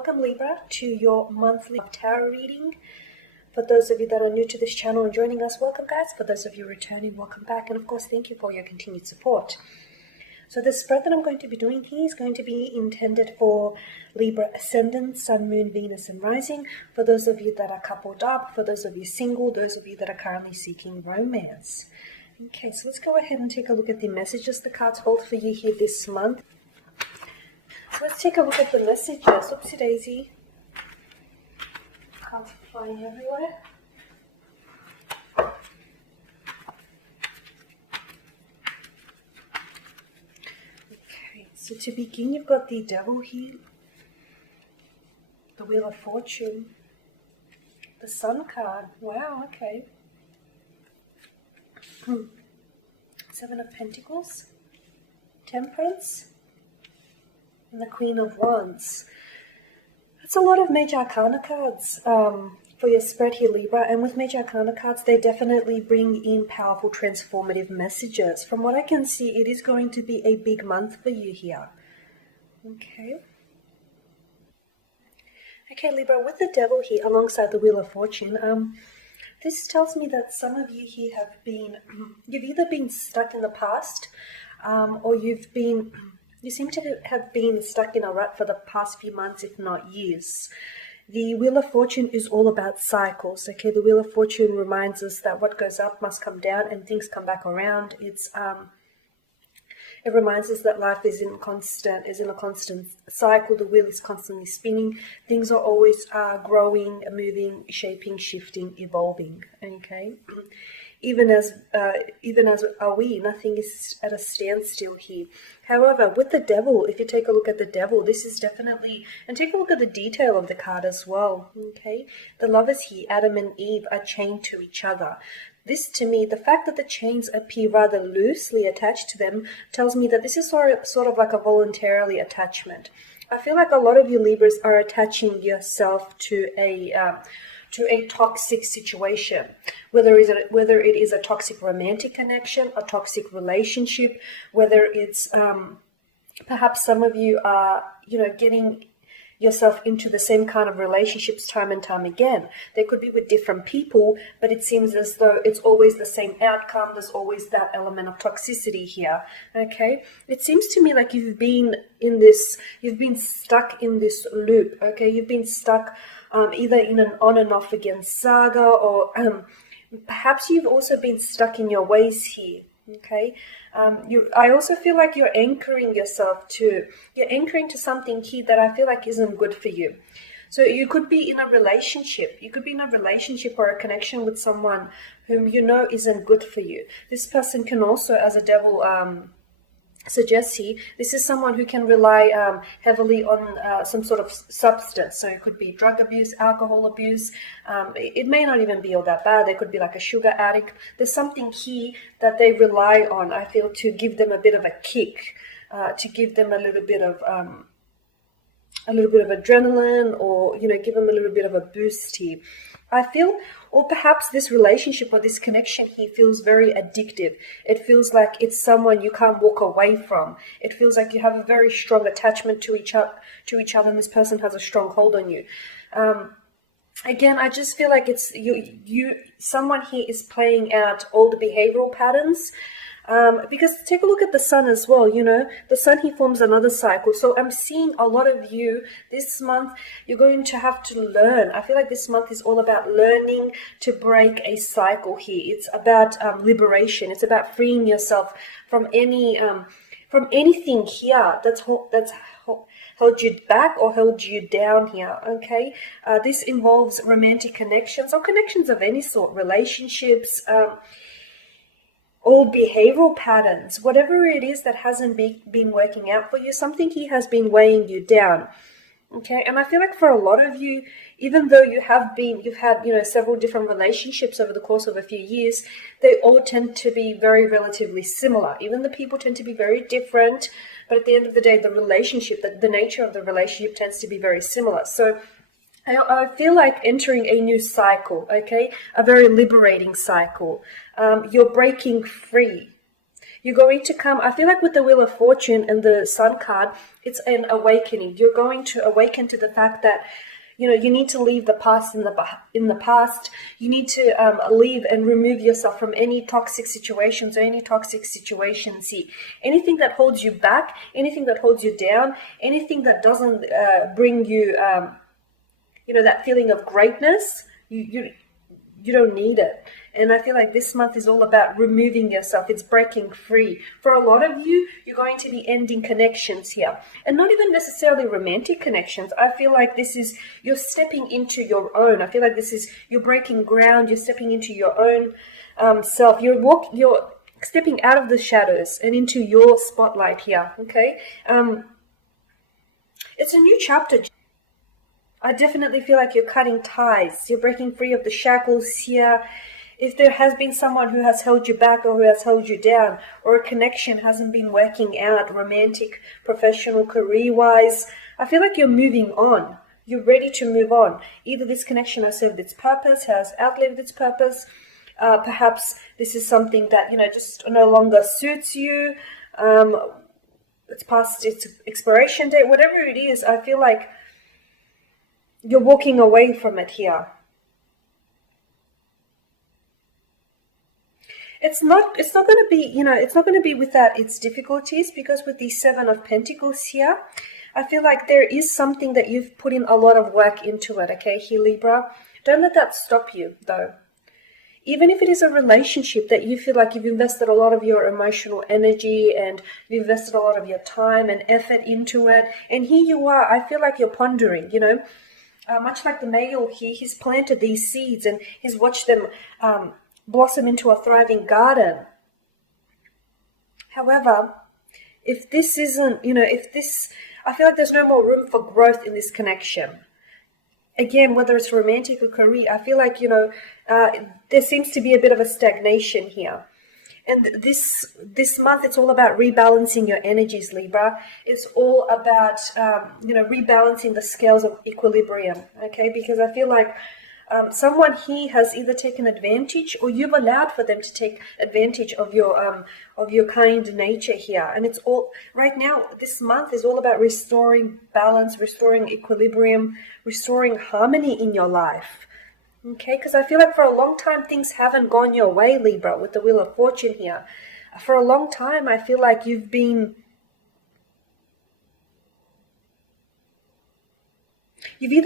Welcome Libra to your monthly tarot reading. For those of you that are new to this channel and joining us, welcome guys. For those of you returning, welcome back. And of course, thank you for your continued support. So the spread that I'm going to be doing here is going to be intended for Libra Ascendant, Sun, Moon, Venus, and Rising. For those of you that are coupled up, for those of you single, those of you that are currently seeking romance. Okay, so let's go ahead and take a look at the messages the cards hold for you here this month. So let's take a look at the messages. Oopsie daisy. Cards flying everywhere. Okay, so to begin, you've got the Devil here, the Wheel of Fortune, the Sun card. Wow, okay. Seven of Pentacles, Temperance, and the Queen of Wands. That's a lot of Major Arcana cards for your spread here, Libra. And with Major Arcana cards, they definitely bring in powerful transformative messages. From what I can see, it is going to be a big month for you here. Okay. Okay, Libra, with the Devil here alongside the Wheel of Fortune, this tells me that some of you here have been, you've either been stuck in the past or you seem to have been stuck in a rut for the past few months, if not years. The Wheel of Fortune is all about cycles, okay? The Wheel of Fortune reminds us that what goes up must come down and things come back around. It reminds us that life is in a constant cycle. The wheel is constantly spinning. Things are always growing, moving, shaping, shifting, evolving. Okay, even as are we. Nothing is at a standstill here. However, with the Devil, if you take a look at the Devil, this is definitely, and take a look at the detail of the card as well. Okay, the Lovers here, Adam and Eve, are chained to each other. This, to me, the fact that the chains appear rather loosely attached to them tells me that this is sort of like a voluntarily attachment. I feel like a lot of you Libras are attaching yourself to a toxic situation, whether it is a toxic romantic connection, a toxic relationship, whether it's perhaps some of you are getting yourself into the same kind of relationships time and time again. They could be with different people, but it seems as though it's always the same outcome. There's always that element of toxicity here. Okay, it seems to me like you've been stuck in this loop. Okay, you've been stuck either in an on and off again saga, or perhaps you've also been stuck in your ways here. Okay, I also feel like you're anchoring to something here that I feel like isn't good for you. So you could be in a relationship. You could be in a relationship or a connection with someone whom you know isn't good for you. This person can also, as a Devil suggests here, this is someone who can rely heavily on some sort of substance. So it could be drug abuse, alcohol abuse. It may not even be all that bad. They could be like a sugar addict. There's something here that they rely on, I feel, to give them a bit of a kick, to give them a little bit of adrenaline, or give them a little bit of a boost here. I feel, or perhaps this relationship or this connection here feels very addictive. It feels like it's someone you can't walk away from. It feels like you have a very strong attachment to each other, and this person has a strong hold on you. Again, I just feel like it's someone here is playing out all the behavioral patterns. Because take a look at the Sun as well, the Sun here forms another cycle. So I'm seeing a lot of you this month, you're going to have to learn. I feel like this month is all about learning to break a cycle here. It's about liberation. It's about freeing yourself from anything here that's held you back or held you down here. Okay, this involves romantic connections or connections of any sort, relationships, old behavioral patterns, whatever it is that hasn't been working out for you. Something here has been weighing you down. Okay, and I feel like for a lot of you, even though you've had several different relationships over the course of a few years, they all tend to be very relatively similar. Even the people tend to be very different, but at the end of the day, the nature of the relationship tends to be very similar. So I feel like entering a new cycle, okay? A very liberating cycle. You're breaking free. You're going to come, I feel like with the Wheel of Fortune and the Sun card, it's an awakening. You're going to awaken to the fact that, you know, you need to leave the past in the past. You need to leave and remove yourself from any toxic situations or any toxic situations. See, anything that holds you back, anything that holds you down, anything that doesn't bring you, you know, that feeling of greatness, you don't need it. And I feel like this month is all about removing yourself. It's breaking free. For a lot of you, you're going to be ending connections here. And not even necessarily romantic connections. I feel like this is, you're stepping into your own. I feel like this is, you're breaking ground. You're stepping into your own self. You're stepping out of the shadows and into your spotlight here, okay? It's a new chapter. I definitely feel like you're cutting ties. You're breaking free of the shackles here. If there has been someone who has held you back or who has held you down, or a connection hasn't been working out, romantic, professional, career-wise, I feel like you're moving on. You're ready to move on. Either this connection has served its purpose, has outlived its purpose. Perhaps this is something that, you know, just no longer suits you. It's past its expiration date. Whatever it is, I feel like you're walking away from it here. It's not going to be, you know, it's not going to be without its difficulties, because with the Seven of Pentacles here, I feel like there is something that you've put in a lot of work into it, okay, here, Libra. Don't let that stop you, though. Even if it is a relationship that you feel like you've invested a lot of your emotional energy and you've invested a lot of your time and effort into it, and here you are, I feel like you're pondering, you know. Much like the male here, he's planted these seeds and he's watched them blossom into a thriving garden. However, if this isn't, you know, I feel like there's no more room for growth in this connection. Again, whether it's romantic or career, I feel like, you know, there seems to be a bit of a stagnation here. And this month, it's all about rebalancing your energies, Libra. It's all about, you know, rebalancing the scales of equilibrium, okay? Because I feel like someone here has either taken advantage or you've allowed for them to take advantage of your kind nature here. And it's all, right now, this month is all about restoring balance, restoring equilibrium, restoring harmony in your life. Okay, because I feel like for a long time things haven't gone your way, Libra, with the Wheel of Fortune here. For a long time, I feel like you've either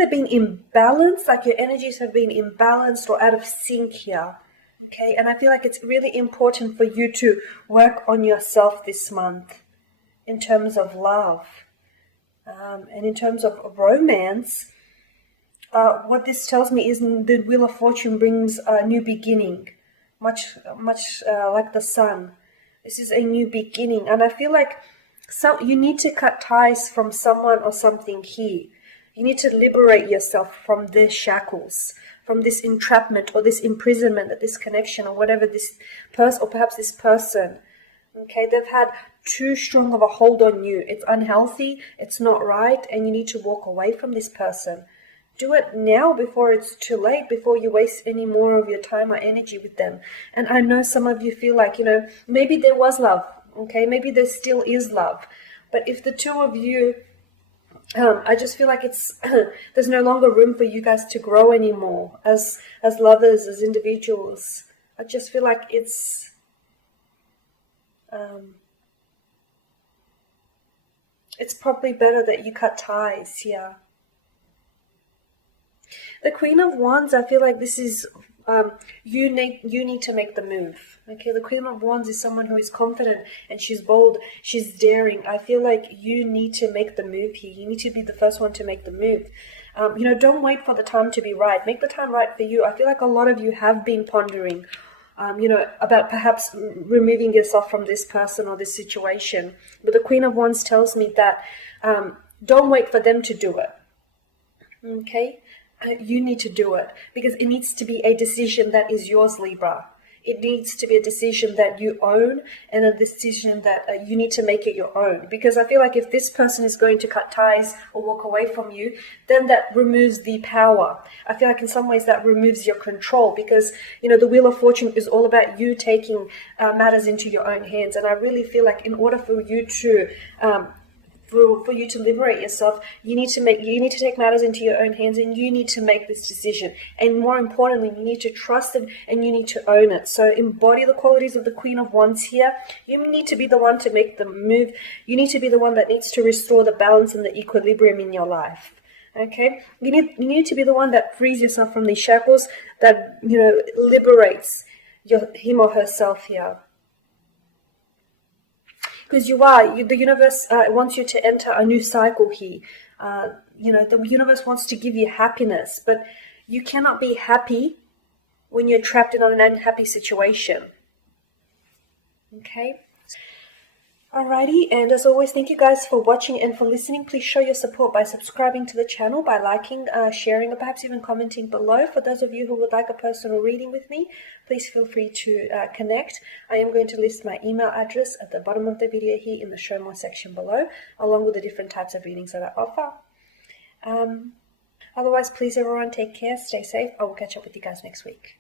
been imbalanced, like your energies have been imbalanced or out of sync here. Okay, and I feel like it's really important for you to work on yourself this month in terms of love and in terms of romance. What this tells me is the Wheel of Fortune brings a new beginning, much like the sun. This is a new beginning, and I feel like you need to cut ties from someone or something here. You need to liberate yourself from their shackles, from this entrapment or this imprisonment, that this connection or whatever this person, or perhaps this person, okay, they've had too strong of a hold on you. It's unhealthy, it's not right, and you need to walk away from this person. Do it now before it's too late, before you waste any more of your time or energy with them. And I know some of you feel like, you know, maybe there was love, okay? Maybe there still is love. But if the two of you, I just feel like there's no longer room for you guys to grow anymore as lovers, as individuals. I just feel like it's probably better that you cut ties here. The Queen of Wands, I feel like this is, you need to make the move. Okay, the Queen of Wands is someone who is confident and she's bold, she's daring. I feel like you need to make the move here. You need to be the first one to make the move. You know, don't wait for the time to be right. Make the time right for you. I feel like a lot of you have been pondering, you know, about perhaps removing yourself from this person or this situation. But the Queen of Wands tells me that don't wait for them to do it. Okay? You need to do it, because it needs to be a decision that is yours, Libra. It needs to be a decision that you own, and a decision that you need to make it your own. Because I feel like if this person is going to cut ties or walk away from you, then that removes the power. I feel like in some ways that removes your control, because, you know, the Wheel of Fortune is all about you taking matters into your own hands. And I really feel like in order for you to for you to liberate yourself, you need to take matters into your own hands, and you need to make this decision. And more importantly, you need to trust it, and you need to own it. So embody the qualities of the Queen of Wands here. You need to be the one to make the move. You need to be the one that needs to restore the balance and the equilibrium in your life. Okay, you need to be the one that frees yourself from these shackles, that, you know, liberates him or herself here. Because the universe wants you to enter a new cycle here. You know, the universe wants to give you happiness, but you cannot be happy when you're trapped in an unhappy situation. Okay? Alrighty, and as always, thank you guys for watching and for listening. Please show your support by subscribing to the channel, by liking, sharing, or perhaps even commenting below. For those of you who would like a personal reading with me, please feel free to connect. I am going to list my email address at the bottom of the video here in the show more section below, along with the different types of readings that I offer. Otherwise, please everyone, take care, stay safe. I will catch up with you guys next week.